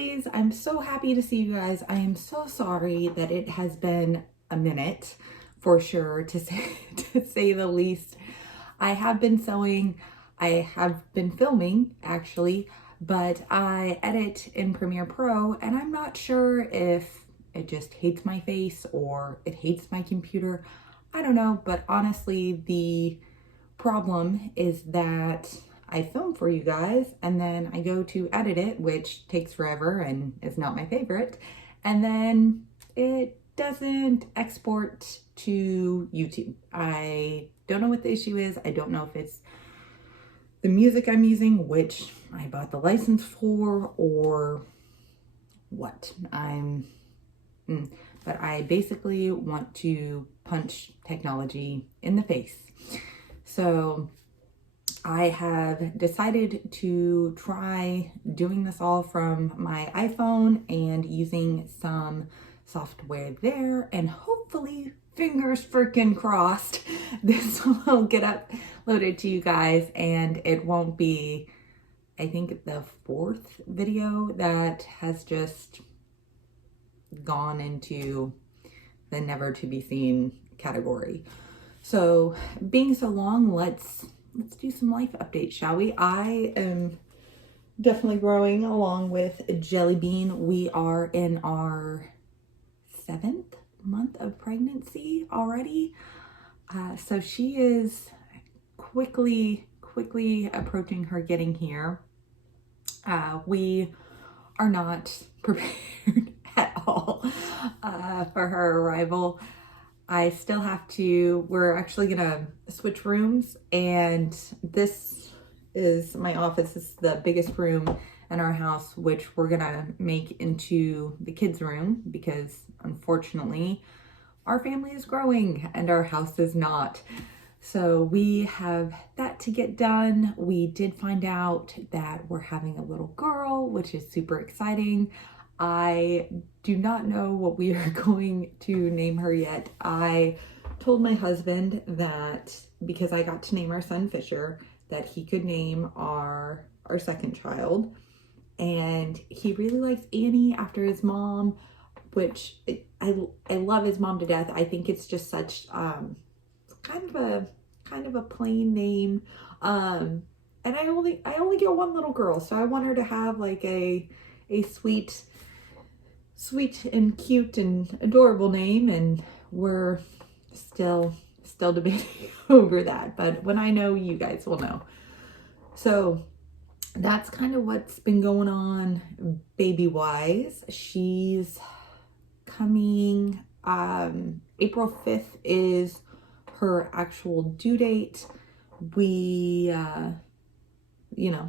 lovelies. I'm so happy to see you guys. I am so sorry that it has been a minute for sure, to say the least. I have been sewing, I have been filming actually, but I edit in Premiere Pro and I'm not sure if it just hates my face or it hates my computer. I don't know, but honestly, the problem is that I film for you guys and then I go to edit it, which takes forever and is not my favorite, and then it doesn't export to YouTube. I don't know what the issue is. I don't know if it's the music I'm using, which I bought the license for, or what. But I basically want to punch technology in the face. So I have decided to try doing this all from my iPhone and using some software there, and hopefully, fingers freaking crossed, this will get uploaded to you guys and it won't be, I think, the fourth video that has just gone into the never to be seen category. So being so long, let's do some life updates, shall we? I am definitely growing along with Jelly Bean. We are in our 7th month of pregnancy already. So she is quickly approaching her getting here. We are not prepared at all for her arrival. I still have to, we're actually gonna switch rooms, and this is my office. This is the biggest room in our house, which we're gonna make into the kids' room because unfortunately our family is growing and our house is not. So we have that to get done. We did find out that we're having a little girl, which is super exciting. I do not know what we are going to name her yet. I told my husband that because I got to name our son Fisher, that he could name our second child. And he really likes Annie after his mom, which I love his mom to death. I think it's just such kind of a plain name. And I only get one little girl, so I want her to have like a sweet and cute and adorable name, and we're still debating over that, but when I know, you guys will know. So that's kind of what's been going on baby wise. She's coming, April 5th is her actual due date. We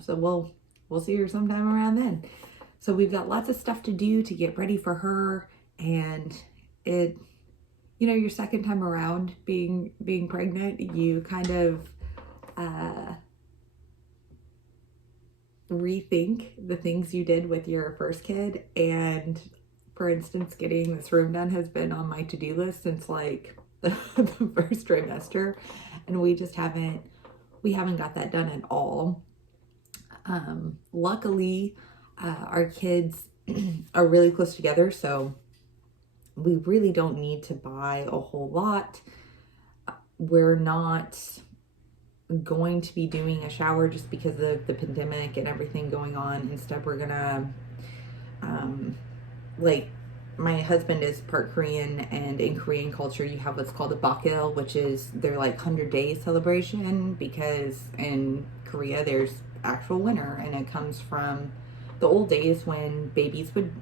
so we'll see her sometime around then. So we've got lots of stuff to do to get ready for her, and your second time around being pregnant, you kind of rethink the things you did with your first kid. And for instance, getting this room done has been on my to-do list since like the first trimester, and we haven't got that done at all. Luckily, our kids are really close together, so we really don't need to buy a whole lot. We're not going to be doing a shower just because of the pandemic and everything going on. Instead, we're gonna my husband is part Korean, and in Korean culture you have what's called a bakil, which is their like 100-day celebration, because in Korea there's actual winter, and it comes from the old days when babies would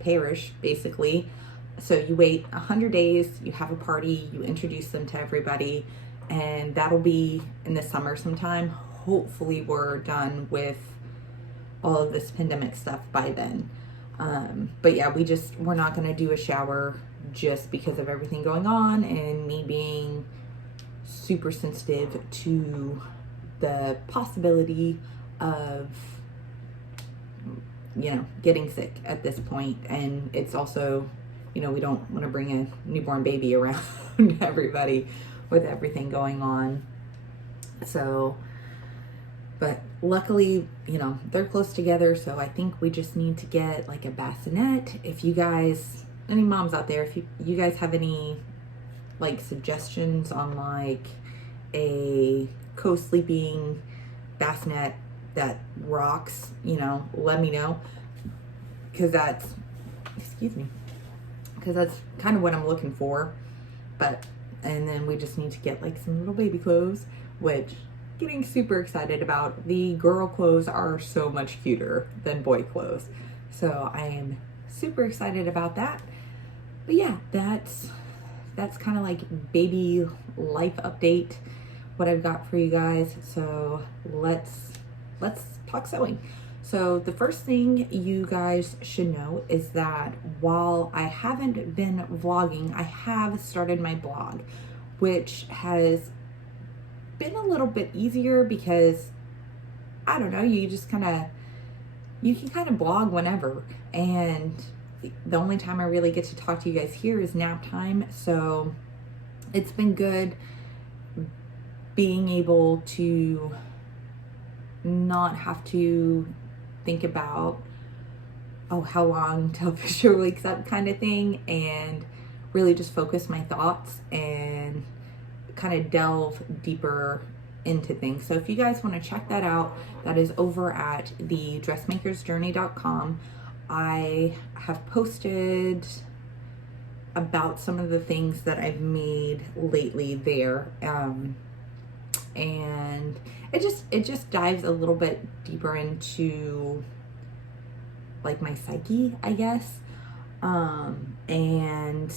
perish basically. So you wait 100 days, you have a party, you introduce them to everybody, and that'll be in the summer sometime. Hopefully we're done with all of this pandemic stuff by then. But yeah, we're not gonna do a shower just because of everything going on and me being super sensitive to the possibility of getting sick at this point. And it's also, we don't want to bring a newborn baby around everybody with everything going on. So But luckily, you know, they're close together, so I think we just need to get like a bassinet. If you guys, any moms out there, if you guys have any like suggestions on like a co-sleeping bassinet that rocks, you know, let me know, because that's, excuse me, because that's kind of what I'm looking for. But, and then we just need to get like some little baby clothes, which getting super excited about. The girl clothes are so much cuter than boy clothes, so I am super excited about that. But yeah, that's kind of like baby life update, what I've got for you guys. So let's talk sewing. So the first thing you guys should know is that while I haven't been vlogging, I have started my blog, which has been a little bit easier because, I don't know, you can kind of blog whenever, and the only time I really get to talk to you guys here is nap time. So it's been good being able to not have to think about, oh, how long till Fisher wakes up kind of thing, and really just focus my thoughts and kind of delve deeper into things. So if you guys want to check that out, that is over at thedressmakersjourney.com. I have posted about some of the things that I've made lately there, and it just dives a little bit deeper into like my psyche, I guess, and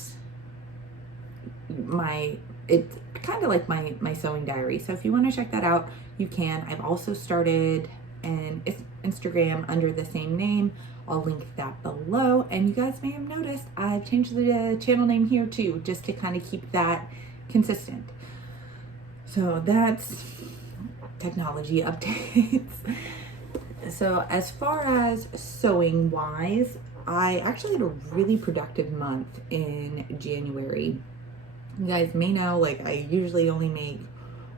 it's kind of like my sewing diary. So if you want to check that out, you can. I've also started an Instagram under the same name. I'll link that below, and you guys may have noticed I've changed the channel name here too, just to kind of keep that consistent. So that's technology updates. So as far as sewing wise, I actually had a really productive month in January. You guys may know, like, I usually only make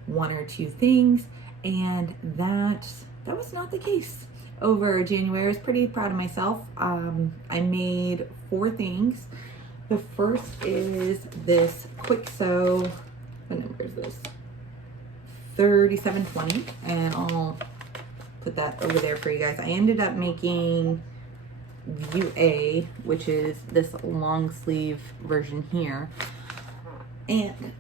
1 or 2 things, and that was not the case over January. I was pretty proud of myself. I made 4 things. The first is this quick sew, what number is this? 3720, and I'll put that over there for you guys. I ended up making View A, which is this long sleeve version here. And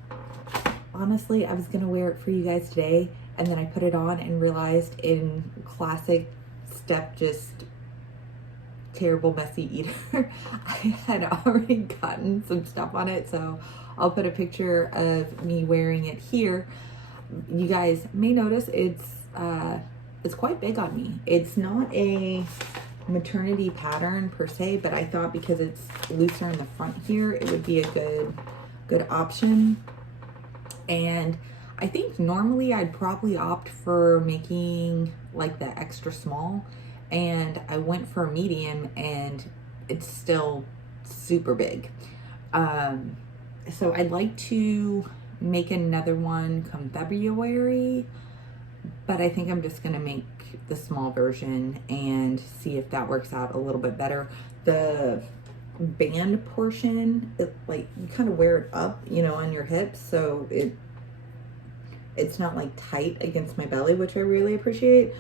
honestly, I was gonna wear it for you guys today, and then I put it on and realized, in classic Steph just terrible messy eater, I had already gotten some stuff on it. So I'll put a picture of me wearing it here. You guys may notice it's quite big on me. It's not a maternity pattern per se, but I thought because it's looser in the front here, it would be a good option. And I think normally I'd probably opt for making like the extra small, and I went for a medium, and it's still super big. So I'd like to make another one come February, but I think I'm just gonna make the small version and see if that works out a little bit better. The band portion, like, you kind of wear it up, you know, on your hips, so it's not like tight against my belly, which I really appreciate.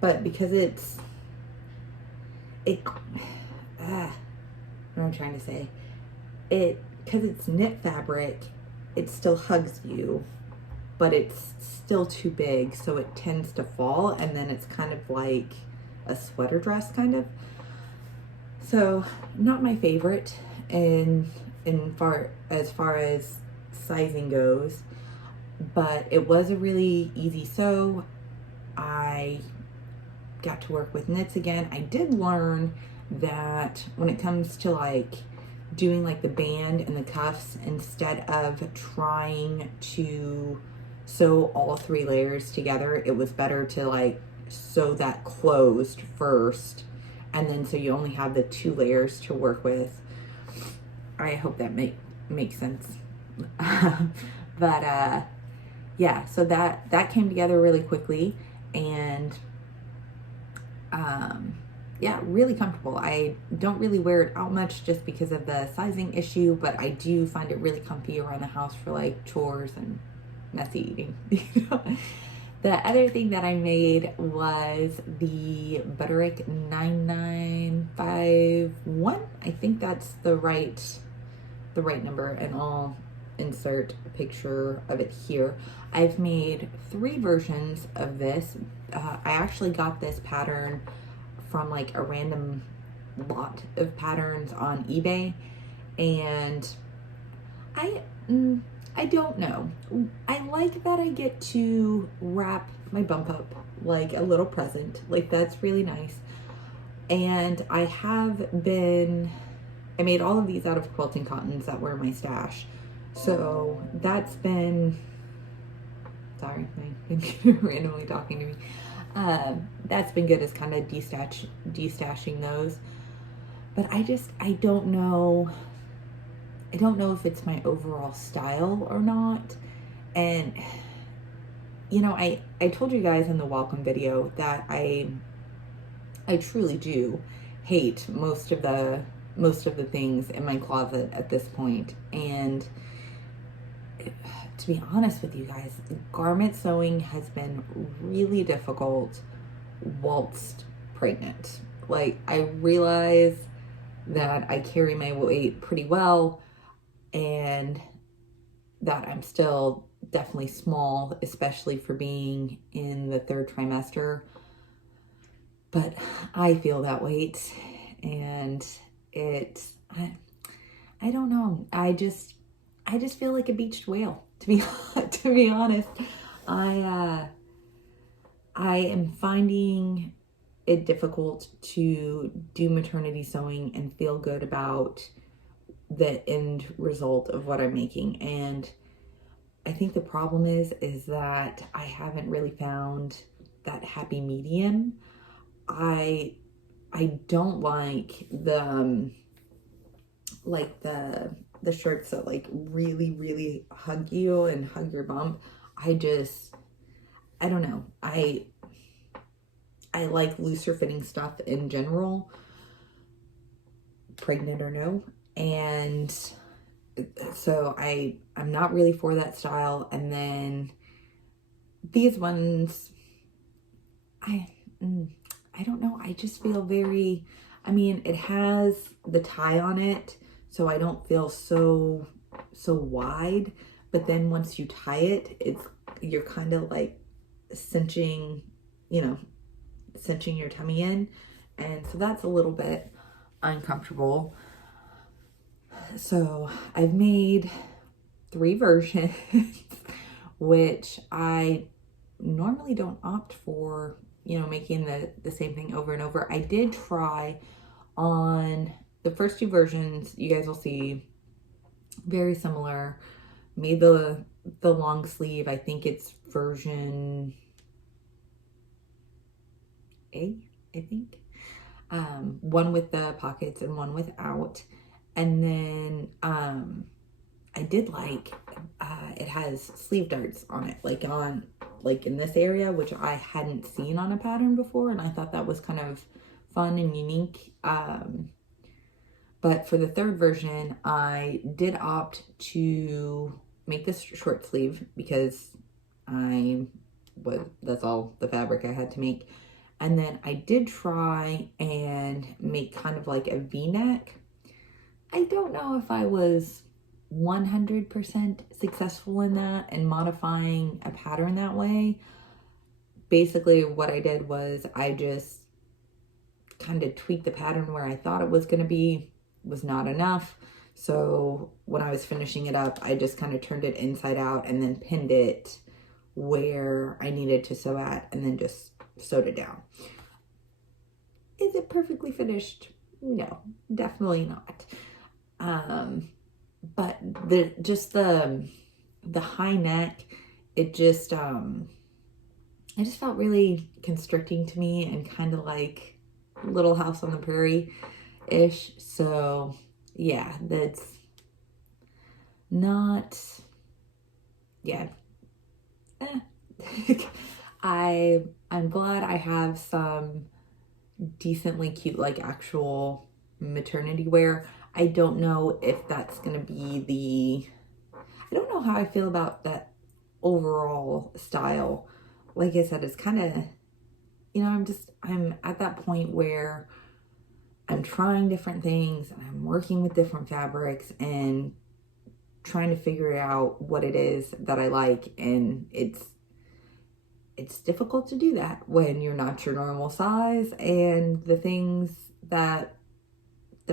But because what am I trying to say? Because it's knit fabric, it still hugs you, but it's still too big, so it tends to fall, and then it's kind of like a sweater dress kind of. So not my favorite as far as sizing goes, but it was a really easy sew. I got to work with knits again. I did learn that when it comes to like doing like the band and the cuffs, instead of trying to sew all 3 layers together, it was better to like sew that closed first, and then so you only have the 2 layers to work with. I hope that makes sense. But yeah, so that came together really quickly, and yeah, really comfortable. I don't really wear it out much just because of the sizing issue, but I do find it really comfy around the house for like chores and messy eating. The other thing that I made was the Butterick 9951. I think that's the right number, and I'll insert a picture of it here. I've made 3 versions of this. I actually got this pattern from like a random lot of patterns on eBay, and I don't know. I like that I get to wrap my bump up like a little present. Like, that's really nice. And I made all of these out of quilting cottons that were in my stash. So that's been, sorry, my computer randomly talking to me. That's been good as kind of destashing those. But I don't know. I don't know if it's my overall style or not. And, you know, I told you guys in the welcome video that I truly do hate most of the things in my closet at this point. And to be honest with you guys, garment sewing has been really difficult whilst pregnant. Like, I realize that I carry my weight pretty well and that I'm still definitely small, especially for being in the 3rd trimester. But I feel that weight, and I don't know. I just feel like a beached whale, to be honest. I am finding it difficult to do maternity sewing and feel good about the end result of what I'm making. And I think the problem is that I haven't really found that happy medium. I don't like the the shirts that like really hug you and hug your bump. I don't know. I like looser fitting stuff in general, pregnant or no. And so I'm not really for that style. And then these ones, I don't know. I just feel very, I mean, it has the tie on it, so I don't feel so wide. But then once you tie it, you're kind of like cinching your tummy in. And so that's a little bit uncomfortable. So I've made 3 versions, which I normally don't opt for, making the same thing over and over. I did try on the first 2 versions. You guys will see very similar. Made the long sleeve. I think it's version A, I think. One with the pockets and one without. And then I did like it has sleeve darts on it, like in this area, which I hadn't seen on a pattern before, and I thought that was kind of fun and unique. But for the 3rd version, I did opt to make this short sleeve because that's all the fabric I had to make. And then I did try and make kind of like a V-neck. I don't know if I was 100% successful in that and modifying a pattern that way. Basically, what I did was I just kind of tweaked the pattern where I thought it was going to be, was not enough. So when I was finishing it up, I just kind of turned it inside out and then pinned it where I needed to sew at, and then just sewed it down. Is it perfectly finished? No, definitely not. But the high neck, it just felt really constricting to me and kind of like Little House on the Prairie ish. So yeah, that's not, yeah. I'm glad I have some decently cute, like actual maternity wear. I don't know if that's gonna be I don't know how I feel about that overall style. Like I said, it's kind of, I'm at that point where I'm trying different things and I'm working with different fabrics and trying to figure out what it is that I like. And it's difficult to do that when you're not your normal size, and the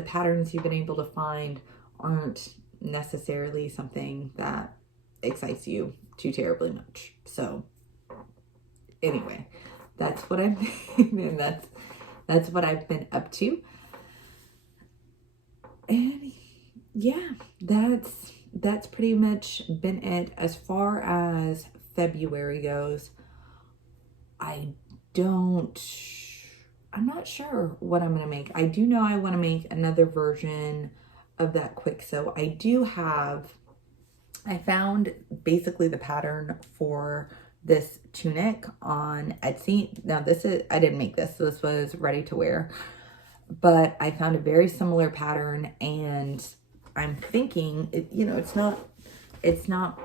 patterns you've been able to find aren't necessarily something that excites you too terribly much. So anyway, that's what I'm and that's what I've been up to. And yeah, that's pretty much been it as far as February goes. I'm not sure what I'm going to make. I do know I want to make another version of that quick sew. I found basically the pattern for this tunic on Etsy. Now I didn't make this. This was ready to wear, but I found a very similar pattern, and I'm thinking, it's not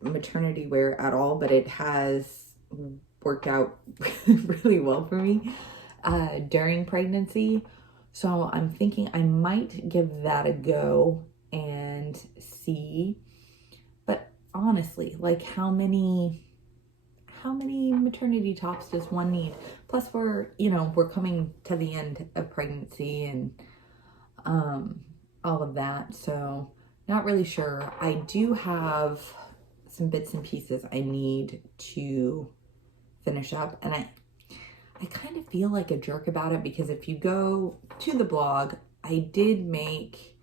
maternity wear at all, but it has worked out really well for me during pregnancy. So I'm thinking I might give that a go and see. But honestly, like how many maternity tops does one need? Plus we're coming to the end of pregnancy and all of that. So not really sure. I do have some bits and pieces I need to finish up, and I kind of feel like a jerk about it, because if you go to the blog, I did make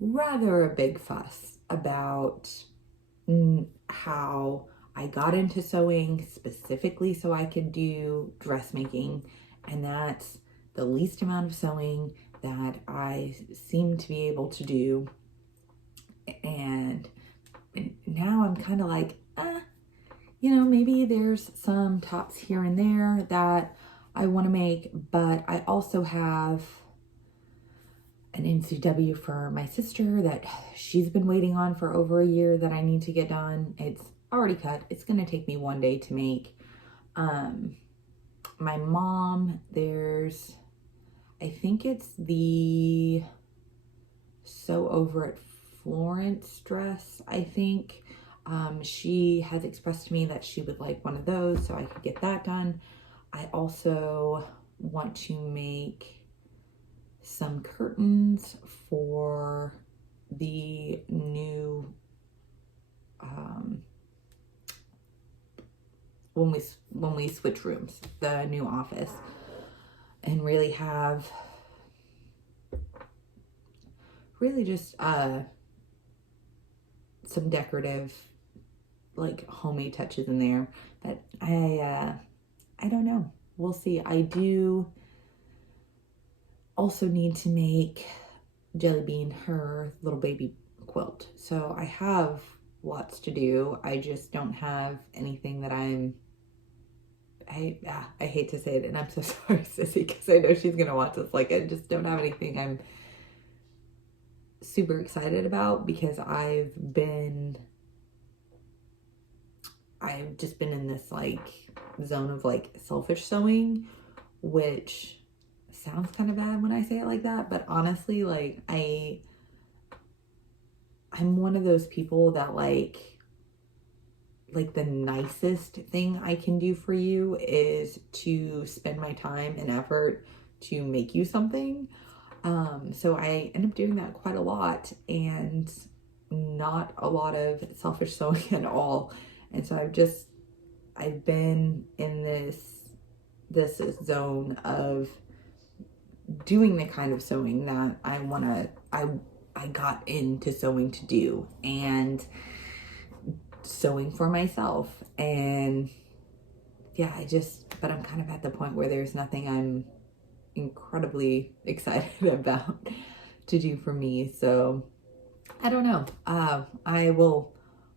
rather a big fuss about how I got into sewing specifically so I could do dressmaking, and that's the least amount of sewing that I seem to be able to do. And now I'm kind of like, maybe there's some tops here and there that I want to make, but I also have an NCW for my sister that she's been waiting on for over a year that I need to get done. It's already cut. It's going to take me one day to make. My mom, I think it's the Sew Over at Florence dress, I think. She has expressed to me that she would like one of those, so I could get that done. I also want to make some curtains for the new, when we switch rooms, the new office, and really just some decorative, like homemade touches in there. But I don't know. We'll see. I do also need to make Jelly Bean her little baby quilt. So I have lots to do. I just don't have anything that I hate to say it, and I'm so sorry, Sissy, because I know she's gonna watch this. Like, I just don't have anything I'm super excited about, because I've just been in this like zone of like selfish sewing, which sounds kind of bad when I say it like that, but honestly, like I'm one of those people that like the nicest thing I can do for you is to spend my time and effort to make you something. So I end up doing that quite a lot, and not a lot of selfish sewing at all. And so I've been in this zone of doing the kind of sewing that I got into sewing to do, and sewing for myself. And yeah, but I'm kind of at the point where there's nothing I'm incredibly excited about to do for me. So I don't know. I will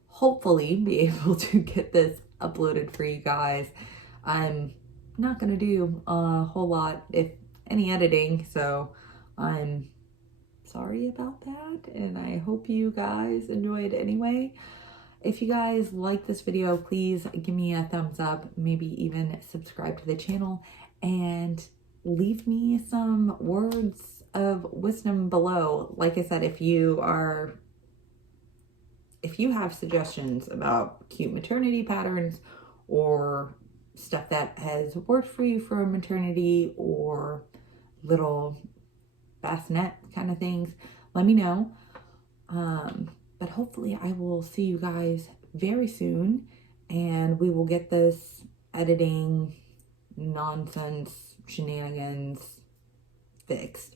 hopefully be able to get this uploaded for you guys. I'm not gonna do a whole lot, if any, editing, so I'm sorry about that, and I hope you guys enjoyed anyway. If you guys like this video, please give me a thumbs up, maybe even subscribe to the channel, and leave me some words of wisdom below. Like I said, if you have suggestions about cute maternity patterns or stuff that has worked for you for maternity or little bassinet kind of things, let me know. But hopefully I will see you guys very soon, and we will get this editing nonsense shenanigans fixed.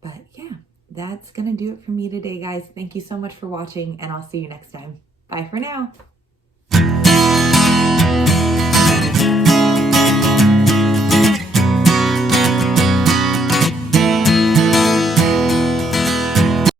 But yeah, that's gonna do it for me today, guys. Thank you so much for watching, and I'll see you next time. Bye for now.